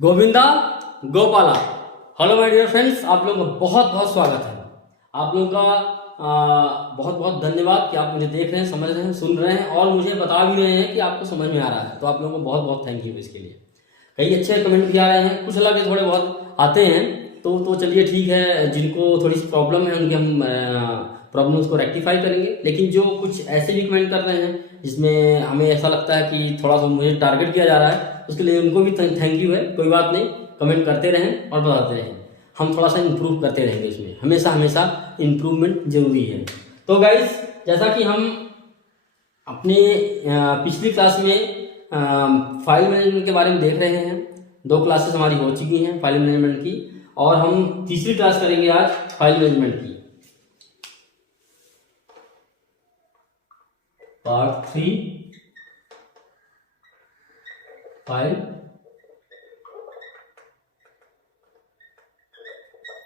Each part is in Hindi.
Govinda Gopala. Hello my dear friends, आप लोगों का बहुत बहुत स्वागत है। आप लोगों का बहुत बहुत धन्यवाद कि आप मुझे देख रहे हैं, समझ रहे हैं, सुन रहे हैं और मुझे बता भी रहे हैं कि आपको समझ में आ रहा है। तो आप लोगों को बहुत बहुत थैंक यू इसके लिए। कई अच्छे कमेंट भी आ रहे हैं, कुछ अलग थोड़े बहुत आते हैं। तो चलिए ठीक है, जिनको थोड़ी सी प्रॉब्लम है उनके हम प्रॉब्लम्स को रेक्टिफाई करेंगे। लेकिन जो कुछ ऐसे भी कमेंट कर रहे हैं जिसमें हमें ऐसा लगता है कि थोड़ा सा मुझे टारगेट किया जा रहा है, उसके लिए उनको भी थैंक यू है। कोई बात नहीं, कमेंट करते रहें और बताते रहें। हम थोड़ा सा इम्प्रूव करते रहेंगे इसमें, हमेशा हमेशा इम्प्रूवमेंट जरूरी है। तो गाइस, जैसा कि हम अपने पिछली क्लास में फाइल मैनेजमेंट के बारे में देख रहे हैं, 2 क्लासेस हमारी हो चुकी हैं फाइल मैनेजमेंट की, और हम तीसरी क्लास करेंगे आज फाइल मैनेजमेंट की, पार्ट 3 फाइल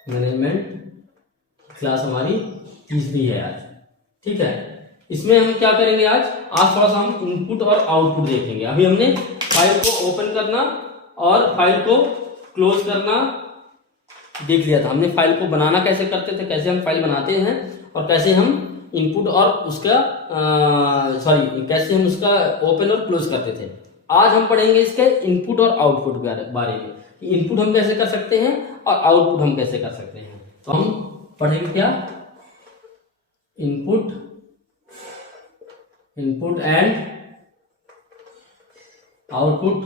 मैनेजमेंट क्लास हमारी तीसरी है आज। ठीक है, इसमें हम क्या करेंगे आज थोड़ा सा हम इनपुट और आउटपुट देखेंगे। अभी हमने फाइल को ओपन करना और फाइल को क्लोज करना देख लिया था। हमने फाइल को बनाना कैसे करते थे, कैसे हम फाइल बनाते हैं और कैसे हम इनपुट और उसका कैसे हम उसका ओपन और क्लोज करते थे। आज हम पढ़ेंगे इसके इनपुट और आउटपुट के बारे में। इनपुट हम कैसे कर सकते हैं और आउटपुट हम कैसे कर सकते हैं। तो हम पढ़ेंगे क्या, input and output,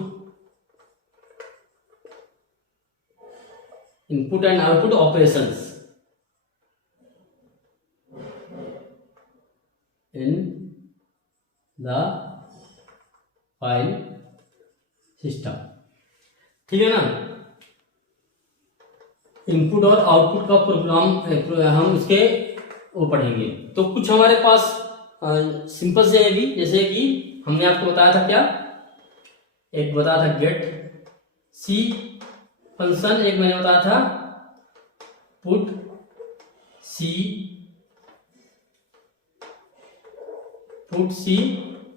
input and output operations in the file system. ठीक है ना। इनपुट और आउटपुट का प्रोग्राम हम इसके वो पढ़ेंगे। तो कुछ हमारे पास सिंपल से है भी, जैसे कि हमने आपको बताया था क्या, एक बताया था गेट सी फंक्शन, एक मैंने बताया था पुट सी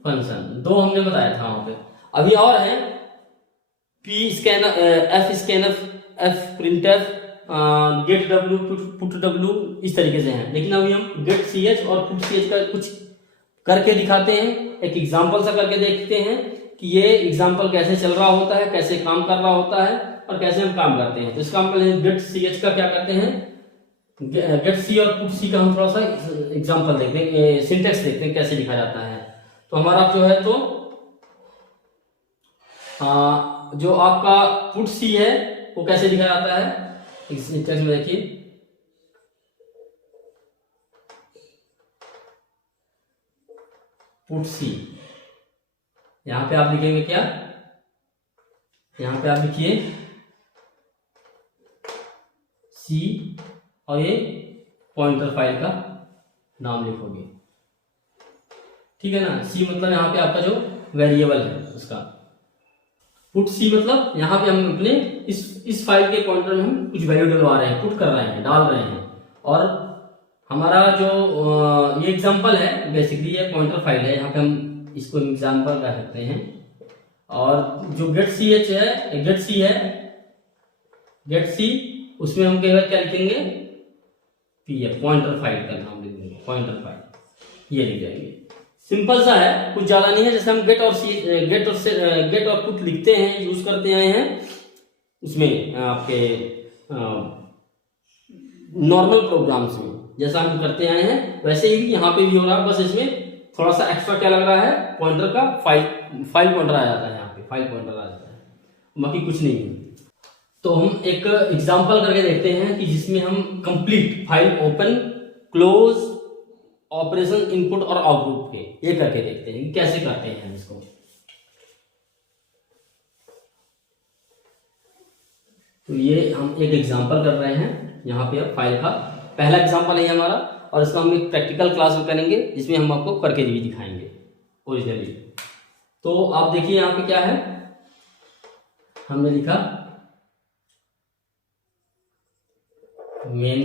फंक्शन, 2 हमने बताया था वहां पे। अभी और है P scanner, F scanner, F printf, get W, put W, इस तरीके से हैं। लेकिन अभी हम गेट सी एच और पुट सी एच का कुछ करके दिखाते हैं, एक एग्जाम्पल सा करके देखते हैं कि ये एग्जाम्पल कैसे चल रहा होता है, कैसे काम कर रहा होता है और कैसे हम काम करते हैं। तो इसका हम पहले गेट सी एच का क्या करते हैं, गेट सी और पुट सी का हम थोड़ा सा एग्जाम्पल देखते हैं, सिंटेक्स देखते हैं कैसे लिखा जाता है। तो हमारा जो है, तो जो आपका पुट सी है वो कैसे लिखा जाता है, इस सिंटेक्स में देखिए, पुट सी। यहां पे आप लिखेंगे क्या, यहां पे आप लिखिए सी और ये पॉइंटर फाइल का नाम लिखोगे। ठीक है ना। सी मतलब यहां पे आपका जो वेरिएबल है उसका, पुट सी मतलब यहां पे हम अपने इस फाइल के पॉइंटर में हम कुछ वैल्यू डलवा रहे हैं, पुट कर रहे हैं, डाल रहे हैं। और हमारा जो ये एग्जांपल है, बेसिकली ये पॉइंटर फाइल है, यहाँ पे हम इसको एग्जांपल कह सकते हैं। और जो गेट सी एच है, गेट सी, उसमें हम केवल क्या लिखेंगे, पीएफ, पॉइंटर फाइल का नाम लिख देंगे, पॉइंटर फाइल, ये लिख जाएंगे। सिंपल सा है, कुछ ज्यादा नहीं है। जैसे हम गेट और पुट लिखते हैं, यूज करते आए हैं उसमें आपके नॉर्मल प्रोग्राम्स में, जैसा हम करते आए हैं वैसे ही यहाँ पे भी हो रहा है। बस इसमें थोड़ा सा एक्स्ट्रा क्या लग रहा है, पॉइंटर का फाइल पॉइंटर आ जाता है, यहाँ पे फाइल पॉइंटर आ जाता है, बाकी कुछ नहीं है। तो हम एक एग्जांपल करके देखते हैं कि जिसमें हम complete file open close operation input और आउटपुट के ये करके देखते हैं कि कैसे करते हैं इसको। तो ये हम एक एग्जांपल कर रहे हैं यहाँ पे, अब फाइल का पहला एग्जांपल है हमारा, और इसका हम एक प्रैक्टिकल क्लास में करेंगे जिसमें हम आपको करके भी दिखाएंगे ओरिजिनली। तो आप देखिए यहाँ पे क्या है, हमने लिखा मेन,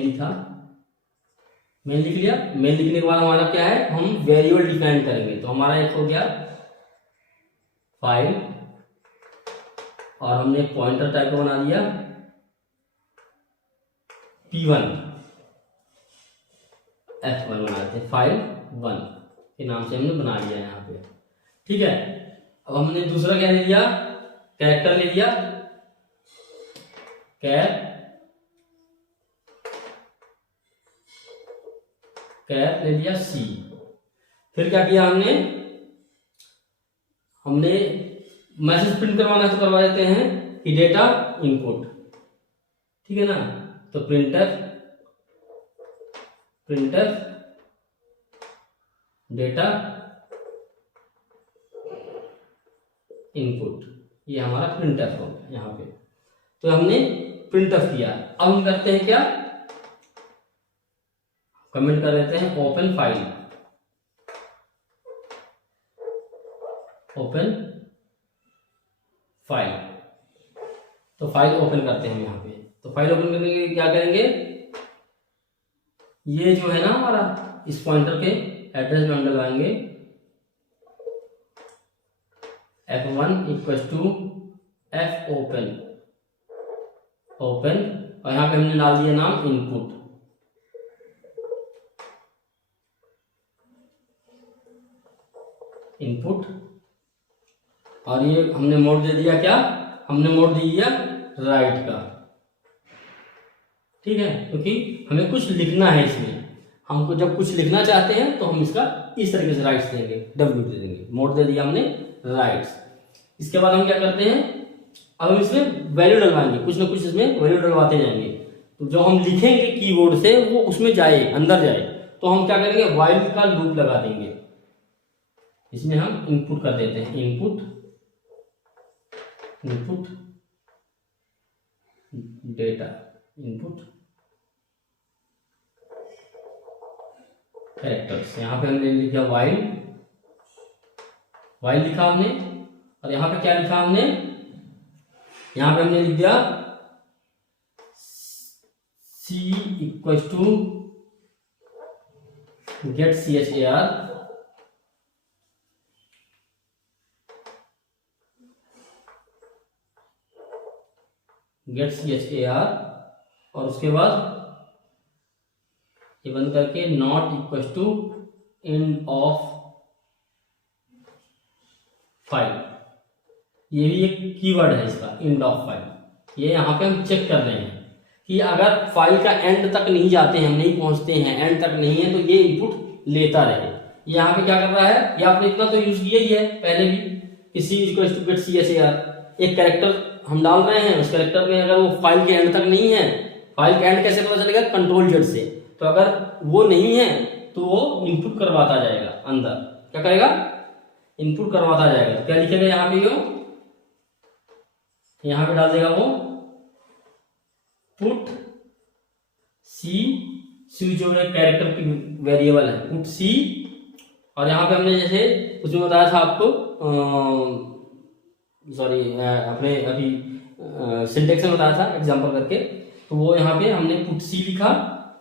मेन लिख लिया। मेन लिखने के बाद हमारा क्या है, हम वेरिएबल डिफाइन करेंगे। तो हमारा एक हो गया फाइल और हमने पॉइंटर टाइप का बना दिया P1, F1 बना देते हैं, फाइल 1 के नाम से हमने बना लिया यहाँ पे। ठीक है, अब हमने दूसरा क्या ले लिया, कैरेक्टर ले लिया, कैर ले लिया C। फिर क्या किया हमने मैसेज प्रिंट करवाना है तो करवा देते हैं कि डेटा इनपुट, ठीक है ना। तो प्रिंटर डेटा इनपुट, ये हमारा प्रिंटर हो गया यहाँ पे। तो हमने प्रिंटफ किया। अब हम करते हैं क्या, कमेंट कर देते हैं ओपन फाइल, तो फाइल ओपन करते हैं हम यहाँ पे। तो फाइल ओपन करने के लिए क्या करेंगे, ये जो है ना हमारा, इस पॉइंटर के एड्रेस में हम लगाएंगे F1 equal to F open, और यहाँ पे हमने डाल दिया नाम इनपुट। और ये हमने मोड दे दिया क्या, हमने मोड दे दिया राइट का। ठीक है, क्योंकि हमें कुछ लिखना है इसमें, हमको जब कुछ लिखना चाहते हैं तो हम इसका इस तरीके से राइट्स देंगे, W दे देंगे। मोड दे दिया हमने राइट्स। इसके बाद हम क्या करते हैं, अब हम इसमें वैल्यू डलवाएंगे, कुछ ना कुछ इसमें वैल्यू डलवाते जाएंगे। तो जो हम लिखेंगे कीबोर्ड से वो उसमें जाए, अंदर जाए, तो हम क्या करेंगे, व्हाइल का लूप लगा देंगे। इसमें हम इनपुट कर देते हैं, इनपुट डेटा, इनपुट कैरेक्टर्स। यहाँ पे हमने लिखा व्हाइल लिखा हमने, और यहाँ पे क्या लिखा हमने, यहाँ पे हमने लिख दिया C equal to get CHAR, और उसके बाद ये बंद करके not equal to end of file. ये भी एक कीवर्ड है इसका, एंड ऑफ फाइल। ये यहाँ पे हम चेक कर रहे हैं कि अगर फाइल का एंड तक नहीं जाते हैं, हम नहीं पहुंचते हैं, एंड तक नहीं है, तो ये इनपुट लेता रहे। यहाँ पे क्या कर रहा है, ये आपने इतना तो यूज किया ही है पहले भी, कि C equal to get CHAR। एक कैरेक्टर हम डाल रहे हैं, उस कैरेक्टर में अगर वो फाइल के एंड तक नहीं है, फाइल के एंड कैसे पता चलेगा, कंट्रोल Z से। तो अगर वो नहीं है तो वो इनपुट करवाता जाएगा अंदर, क्या करेगा, इनपुट करवाता जाएगा। तो क्या लिखेगा यहाँ पे, यहाँ पे डाल देगा वो पुट C जो है कैरेक्टर की वेरिएबल है, पुट C। और यहाँ पे हमने जैसे उसमें बताया था आपको, सॉरी अपने अभी सिंटेक्स में बताया था एग्जांपल करके, तो वो यहाँ पे हमने पुट C लिखा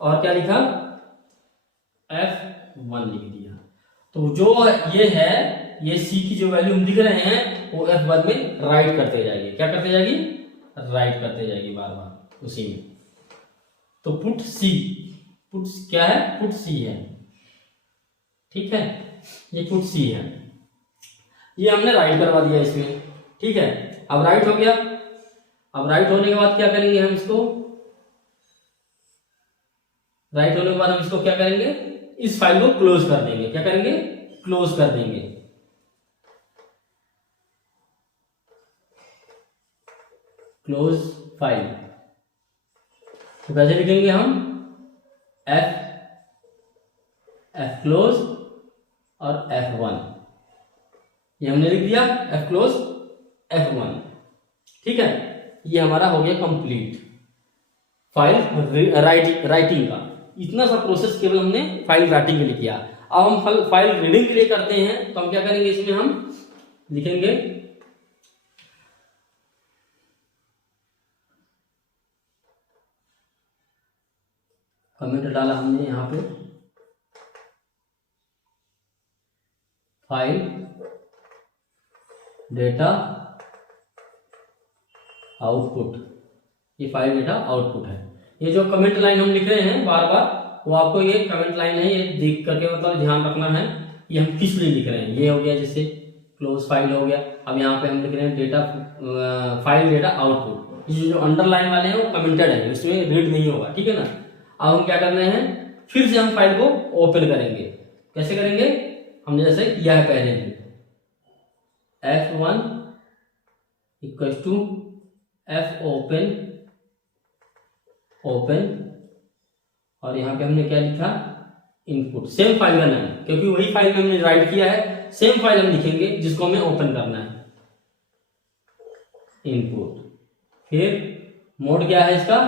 और क्या लिखा, F1 लिख दिया। तो जो ये है, ये C की जो वैल्यू हम लिख रहे हैं वो F1 में राइट करते जाएगी। क्या करते जाएगी, राइट करते जाएगी बार बार उसी में। तो पुट C, पुट क्या है, पुट C है, ठीक है, ये पुट C है, ये हमने राइट करवा दिया इसमें। ठीक है, अब राइट हो गया। अब राइट होने के बाद क्या करेंगे हम इसको, राइट होने के बाद हम इसको क्या करेंगे, इस फाइल को क्लोज कर देंगे। क्या करेंगे, क्लोज कर देंगे। क्लोज फाइल, तो कैसे लिखेंगे हम, F क्लोज और F1, ये हमने लिख दिया, F क्लोज F1। ठीक है, ये हमारा हो गया कंप्लीट फाइल राइटिंग का। इतना सा प्रोसेस केवल हमने फाइल राइटिंग के लिए किया। अब हम फाइल रीडिंग के लिए करते हैं, तो हम क्या करेंगे, इसमें हम लिखेंगे कमेंट डाला हमने यहाँ पे, फाइल डेटा आउटपुट, ये फाइल डेटा आउटपुट है। ये जो कमेंट लाइन हम लिख रहे हैं बार बार, वो आपको ये कमेंट लाइन है, ये देख करके मतलब ध्यान रखना है ये हम किस लिए लिख रहे हैं। ये हो गया जैसे क्लोज फाइल हो गया। अब यहाँ पे हम लिख रहे हैं डेटा फाइल डेटा आउटपुट, ये जो अंडरलाइन वाले हैं वो कमेंटेड है, इसमें रीड नहीं होगा, ठीक है ना। अब हम क्या कर रहे हैं, फिर से हम फाइल को ओपन करेंगे। कैसे करेंगे, हमने जैसे किया है पहले भी, F1 equal to F open और यहाँ पे हमने क्या लिखा, इनपुट, सेम फाइल का नाम, क्योंकि वही फाइल में हमने राइट किया है, सेम फाइल हम लिखेंगे जिसको हमें ओपन करना है, इनपुट। फिर मोड क्या है इसका,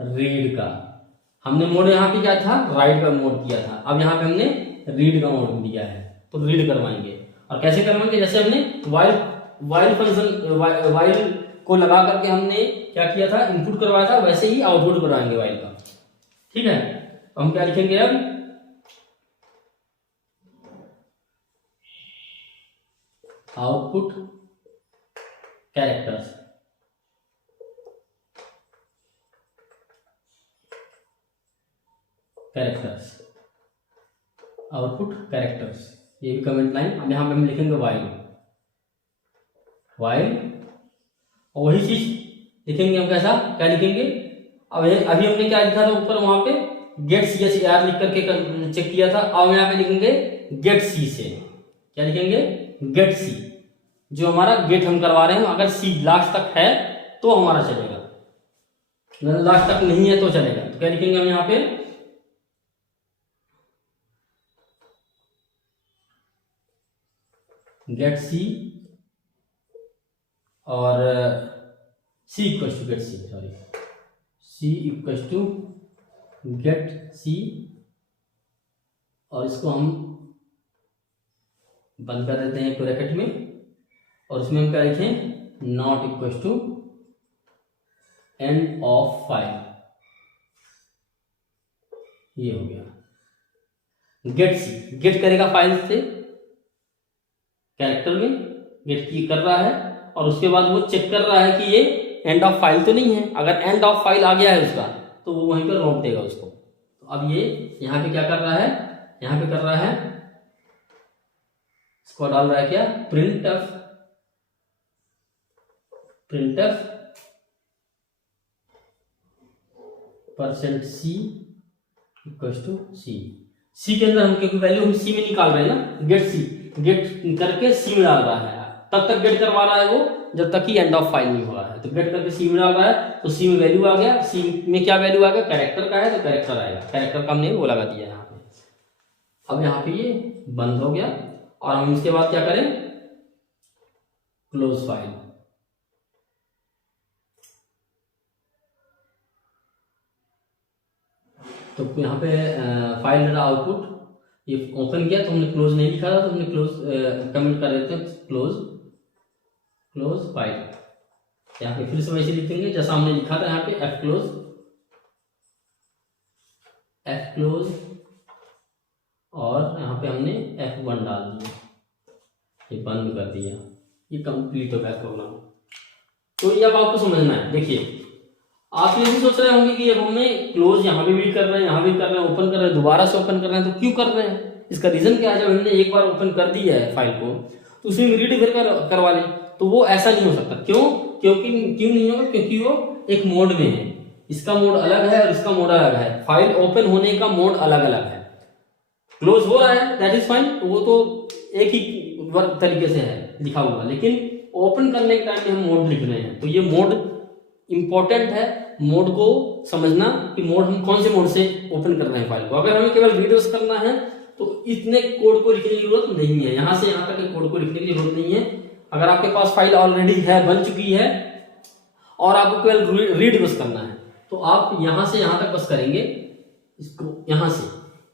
रीड का। हमने मोड यहाँ पे क्या था, राइट का मोड किया था, अब यहाँ पे हमने रीड का मोड दिया है, तो रीड करवाएंगे। और कैसे करवाएंगे, जैसे हमने वाइल फंक्शन, वाइल को लगा करके हमने क्या किया था, इनपुट करवाया था, वैसे ही आउटपुट करवाएंगे वाइल का, ठीक है। तो हम क्या लिखेंगे अब, आउटपुट कैरेक्टर्स, आउटपुट कैरेक्टर्स, ये भी कमेंट लाइन। अब यहाँ पे हम लिखेंगे वाइल, और वही चीज लिखेंगे हम, कैसा, क्या लिखेंगे, अब अभी हमने क्या लिखा था ऊपर, वहां पे गेट CHAR लिख करके चेक किया था। अब यहाँ पे लिखेंगे गेट सी से, क्या लिखेंगे, गेट सी, जो हमारा गेट हम करवा रहे हैं, अगर सी लास्ट तक है तो हमारा चलेगा, लास्ट तक नहीं है तो चलेगा। तो क्या लिखेंगे हम यहाँ पे, गेट सी और C equal to gate C, sorry, C equal to gate C, और इसको हम बंद कर देते हैं ब्रैकेट में, और इसमें हम क्या लिखें, not equal to end of file, ये हो गया। गेट सी, गेट करेगा फाइल से कैरेक्टर में, गेट की कर रहा है, और उसके बाद वो चेक कर रहा है कि ये एंड ऑफ फाइल तो नहीं है। अगर एंड ऑफ फाइल आ गया है उसका, तो वो वहीं पर रोक देगा उसको। तो अब ये यहाँ पे क्या कर रहा है, यहाँ पे कर रहा है, इसको डाल रहा है क्या, प्रिंटफ %c इक्वल टू सी के अंदर हम क्योंकि वैल्यू हम सी में निकाल रहे हैं ना, गेट करके सी में डाल रहा है, तब तक गेट करवा रहा है वो जब तक कि एंड ऑफ फाइल नहीं हुआ है। तो गेट करके सी में डाल रहा है, तो सी में वैल्यू आ गया, सी में क्या वैल्यू आ गया, कैरेक्टर का है तो कैरेक्टर आएगा, कैरेक्टर का हमने वो लगा दिया यहाँ पे। अब यहाँ पे ये बंद हो गया, और हम इसके बाद क्या करें, क्लोज फाइल, तो यहाँ पे फाइल डेटा आउटपुट ये ओपन किया, तो हमने क्लोज नहीं लिखा था, तो हमने क्लोज कमेंट कर देते हैं, क्लोज फाइल। यहाँ पे फिर से वैसे लिखेंगे जैसा हमने लिखा था, यहाँ पे एफ क्लोज, और यहाँ पे हमने F1 डाल दिया, ये बंद कर दिया, ये कंप्लीट हो गया प्रोग्राम। तो ये अब आपको समझना है। देखिए, आप ये भी सोच रहे होंगे कि अब हमें क्लोज यहाँ भी कर रहे हैं, यहाँ भी कर रहे हैं, ओपन कर रहे हैं, दोबारा से ओपन कर रहे हैं, तो क्यों कर रहे हैं, इसका रीजन क्या है। जब हमने एक बार ओपन कर दिया है फाइल को, तो उसमें रीड फिर करवा लें, तो वो ऐसा नहीं हो सकता। क्यों नहीं होगा, क्योंकि वो एक मोड में है, इसका मोड अलग है और इसका मोड अलग है, फाइल ओपन होने का मोड अलग अलग है। क्लोज हो रहा है दैट इज फाइन, वो तो एक ही तरीके से है लिखा हुआ, लेकिन ओपन करने के टाइम में हम मोड लिख रहे हैं, तो ये मोड इंपॉर्टेंट है। मोड को समझना कि मोड हम कौन से मोड से ओपन कर रहे हैं फाइल को। अगर हमें केवल रीडर्स करना है तो इतने कोड को लिखने की जरूरत नहीं है, यहां से यहां तक कोड को लिखने की जरूरत नहीं है। अगर आपके पास फाइल ऑलरेडी है, बन चुकी है, और आपको केवल रीड बस करना है, तो आप यहां से यहां तक बस करेंगे, इसको यहां से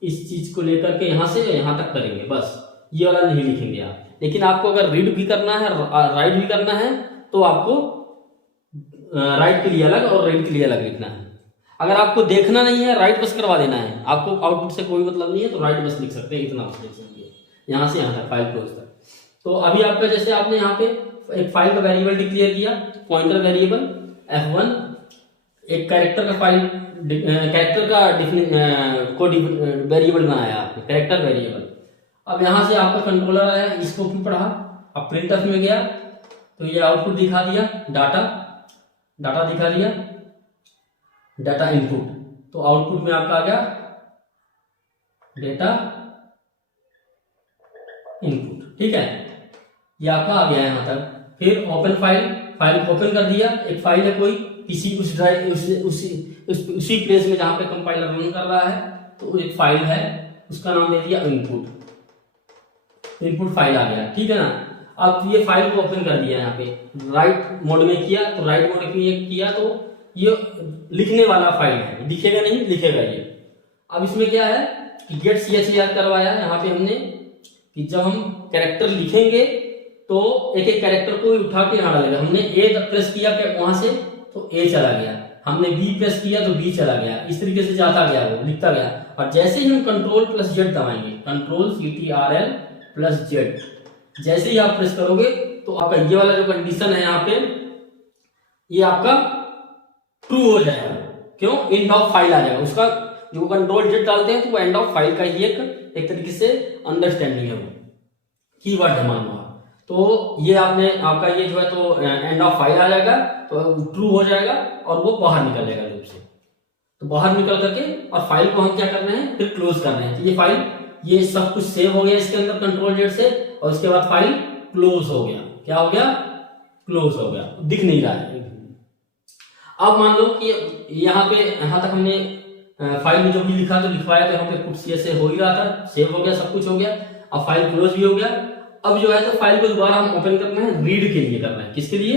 इस चीज को लेकर के यहां से यहां तक करेंगे, बस ये वाला नहीं लिखेंगे आप। लेकिन आपको अगर रीड भी करना है, राइट भी करना है, तो आपको राइट के लिए अलग और रीड के लिए अलग लिखना है। अगर आपको देखना नहीं है, राइट बस करवा देना है, आपको आउटपुट से कोई मतलब नहीं है, तो राइट बस लिख सकते हैं, इतना बस लिख सकते हैं, यहाँ से यहाँ तक फाइल क्लोज तक। तो अभी आपका जैसे आपने यहाँ पे एक फाइल का वेरिएबल डिक्लेयर किया, पॉइंटर वेरिएबल, F1 एक कैरेक्टर का फाइल, कैरेक्टर का वेरिएबल बनाया आपने, कैरेक्टर वेरिएबल। अब यहाँ से आपका कंट्रोलर आया, इसको भी पढ़ा, अब प्रिंटफ में गया तो ये आउटपुट दिखा दिया, डाटा दिखा दिया, डाटा इनपुट, तो आउटपुट में आपका आ गया डेटा इनपुट। ठीक है, ये आपका आ गया यहाँ तक। फिर ओपन फाइल ओपन कर दिया, एक फाइल है कोई किसी उस ड्राइव उसी प्लेस में जहां पे कंपाइलर रन कर रहा है, तो एक फाइल है, उसका नाम दे दिया इनपुट फाइल आ गया। ठीक है ना, अब ये फाइल को ओपन कर दिया, यहाँ पे राइट मोड में किया, तो राइट मोड में किया तो ये लिखने वाला फाइल है, दिखेगा नहीं, लिखेगा ये। अब इसमें क्या है कि गेट CHAR करवाया यहाँ पे हमने, कि जब हम कैरेक्टर लिखेंगे तो एक एक कैरेक्टर को उठा के यहाँ डालेगा। हमने A प्रेस किया वहां से तो A चला गया, हमने B प्रेस किया तो B चला गया, इस तरीके से जाता गया, वो लिखता गया। और जैसे ही हम Ctrl+Z दबाएंगे, Ctrl+Z, जैसे ही आप प्रेस करोगे तो आपका ये वाला जो कंडीशन है यहाँ पे, ये आपका ट्रू हो जाएगा। क्यों? एंड ऑफ फाइल आ जाएगा उसका। जो Ctrl+Z डालते हैं तो वो एंड ऑफ फाइल का ही एक तरीके से अंडरस्टैंडिंग है, वो कीवर्ड है मान लो। तो ये आपका ये जो है तो एंड ऑफ फाइल आ जाएगा, तो ट्रू हो जाएगा और वो बाहर निकल जाएगा लूप से। तो बाहर निकल करके और फाइल को हम क्या कर रहे हैं, फिर क्लोज कर रहे हैं। तो ये फाइल, ये सब कुछ सेव हो गया इसके अंदर Ctrl+Z से, और उसके बाद फाइल क्लोज हो गया। क्या हो गया? क्लोज हो गया, दिख नहीं रहा है। अब मान लो कि यहाँ तक हमने फाइल में जो भी लिखा तो लिखवाया, तो यहाँ पे कुछ ऐसे हो ही रहा था, सेव हो गया, सब कुछ हो गया, अब फाइल क्लोज भी हो गया। अब जो है तो फाइल को दोबारा हम ओपन करना है, रीड के लिए करना है। किसके लिए?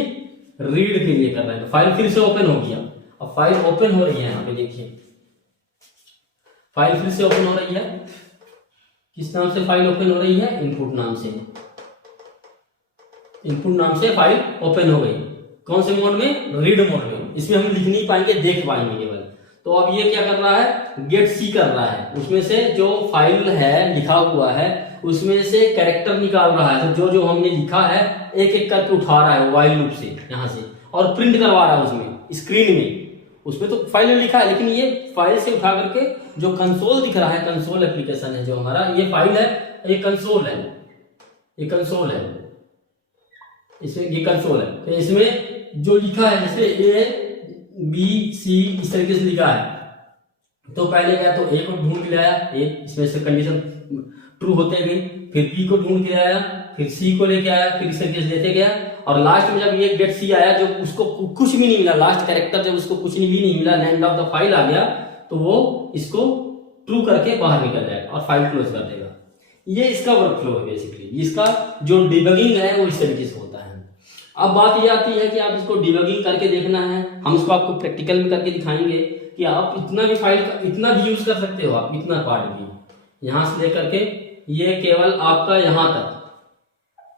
रीड के लिए करना है। तो फाइल फिर से ओपन हो गया। अब फाइल ओपन हो रही है, यहाँ पे देखिए फाइल फिर से ओपन हो रही है। किस नाम से फाइल ओपन हो रही है? इनपुट नाम से। इनपुट नाम से फाइल ओपन हो गई। कौन से मोड में? रीड मोड में। इसमें हम लिख नहीं पाएंगे, देख पाएंगे केवल। तो अब ये क्या कर रहा है? गेट सी कर रहा है, उसमें से जो फाइल है लिखा हुआ है उसमें से कैरेक्टर निकाल रहा है। तो जो हमने लिखा है एक एक करके उठा रहा है व्हाइल लूप से यहाँ से, और प्रिंट करवा रहा है उसमें स्क्रीन में। उसमें तो फाइल लिखा है, लेकिन ये फाइल से उठा करके जो कंसोल दिख रहा है, कंसोल एप्लीकेशन है जो हमारा, ये फाइल है, ये कंसोल है, ये कंसोल है, इसमें ये कंसोल है। तो इसमें जो लिखा है जैसे ABC इस तरीके से लिखा है। तो पहले गया तो A को ढूंढ के लाया, इसमें से कंडीशन ट्रू होते गई, फिर B को ढूंढ के आया, फिर C को लेके आया, फिर इस तरीके से देते गया। और लास्ट में जब ये गेट सी आया, जो उसको कुछ भी नहीं मिला, लास्ट कैरेक्टर जब उसको कुछ भी नहीं मिला, एंड ऑफ द फाइल आ गया, तो वो इसको ट्रू करके बाहर निकल जाएगा और फाइल क्लोज कर देगा। ये इसका वर्कफ्लो है बेसिकली। इसका जो डिबगिंग है वो इस तरीके से होता है। अब बात ये आती है कि आप इसको डिबगिंग करके देखना है। हम इसको आपको प्रैक्टिकल में करके दिखाएंगे कि आप इतना भी फाइल का इतना भी यूज कर सकते हो, आप इतना पार्ट भी, यहां से लेकर के ये केवल आपका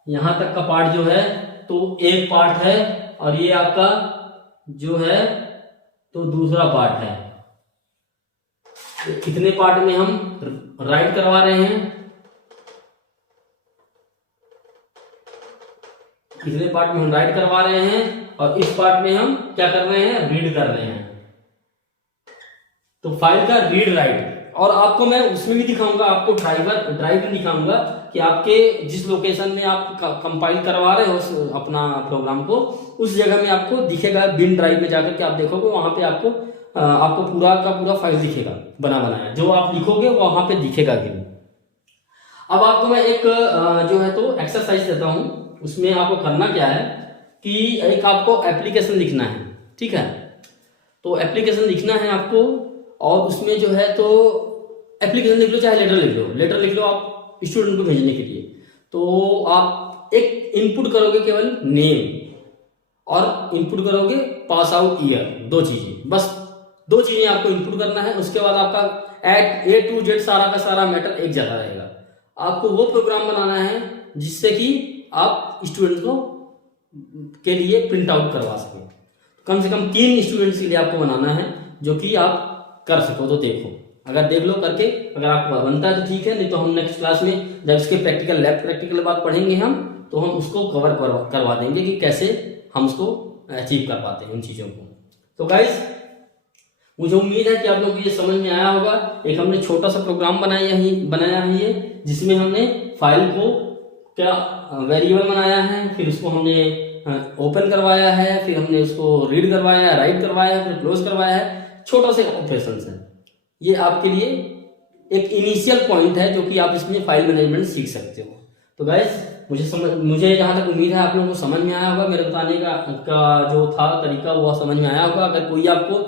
यहां तक का पार्ट जो है तो एक पार्ट है, और ये आपका जो है तो दूसरा पार्ट है। तो इतने पार्ट में हम राइट करवा रहे हैं, इतने पार्ट में हम राइट करवा रहे हैं, और इस पार्ट में हम क्या कर रहे हैं? रीड कर रहे हैं। तो फाइल का रीड राइट। और आपको मैं उसमें भी दिखाऊंगा, आपको ड्राइव में दिखाऊंगा कि आपके जिस लोकेशन में आप कंपाइल करवा रहे हो अपना प्रोग्राम को, उस जगह में आपको दिखेगा। बिन ड्राइव में जाकर के आप देखोगे, वहां पे आपको पूरा का पूरा फाइल दिखेगा बनाया, जो आप लिखोगे वो वहां पे दिखेगा। अब आपको मैं एक जो है तो एक्सरसाइज देता हूं। उसमें आपको करना क्या है कि एक आपको एप्लीकेशन लिखना है, ठीक है? तो एप्लीकेशन लिखना है आपको, और उसमें जो है तो एप्लीकेशन लिख लो, चाहे लेटर लिख लो आप स्टूडेंट को भेजने के लिए। तो आप एक इनपुट करोगे केवल नेम, और इनपुट करोगे पास आउट ईयर, दो चीजें, बस दो चीजें आपको इनपुट करना है। उसके बाद आपका A to Z सारा का सारा मैटर एक जगह रहेगा। आपको वो प्रोग्राम बनाना है जिससे कि आप स्टूडेंट को के लिए प्रिंट आउट करवा सकें। कम से कम 3 स्टूडेंट्स के लिए आपको बनाना है, जो कि आप कर सको। तो देखो, अगर देख लो करके, अगर आपको बनता है तो ठीक है, नहीं तो हम नेक्स्ट क्लास में जब इसके प्रैक्टिकल बात पढ़ेंगे हम, तो हम उसको कवर करवा देंगे कि कैसे हम उसको अचीव कर पाते हैं उन चीज़ों को। तो गाइस मुझे उम्मीद है कि आप लोगों को ये समझ में आया होगा। एक हमने छोटा सा प्रोग्राम बनाया है ये, जिसमें हमने फाइल को क्या वेरिएबल बनाया है, फिर उसको हमने ओपन करवाया है, फिर हमने उसको रीड करवाया है, राइट करवाया है, फिर क्लोज करवाया है। छोटा सा ऑपरेशन है ये, आपके लिए एक इनिशियल पॉइंट है जो कि आप इसमें फाइल मैनेजमेंट सीख सकते हो। तो गाइस मुझे जहाँ तक उम्मीद है आप लोगों को समझ में आया होगा। मेरे बताने का जो था तरीका वो समझ में आया होगा। अगर कोई आपको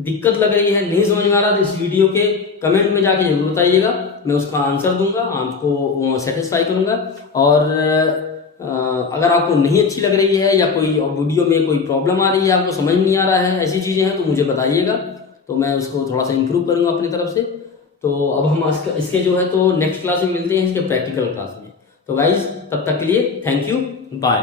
दिक्कत लग रही है, नहीं समझ में आ रहा, तो इस वीडियो के कमेंट में जाके जरूर बताइएगा, मैं उसका आंसर दूंगा, आपको सेटिस्फाई करूंगा। और अगर आपको नहीं अच्छी लग रही है या कोई वीडियो में कोई प्रॉब्लम आ रही है, आपको समझ नहीं आ रहा है, ऐसी चीज़ें हैं, तो मुझे बताइएगा, तो मैं उसको थोड़ा सा इम्प्रूव करूंगा अपनी तरफ से। तो अब हम इसके जो है तो नेक्स्ट क्लास में मिलते हैं, इसके प्रैक्टिकल क्लास में। तो गाइज तब तक के लिए थैंक यू, बाय।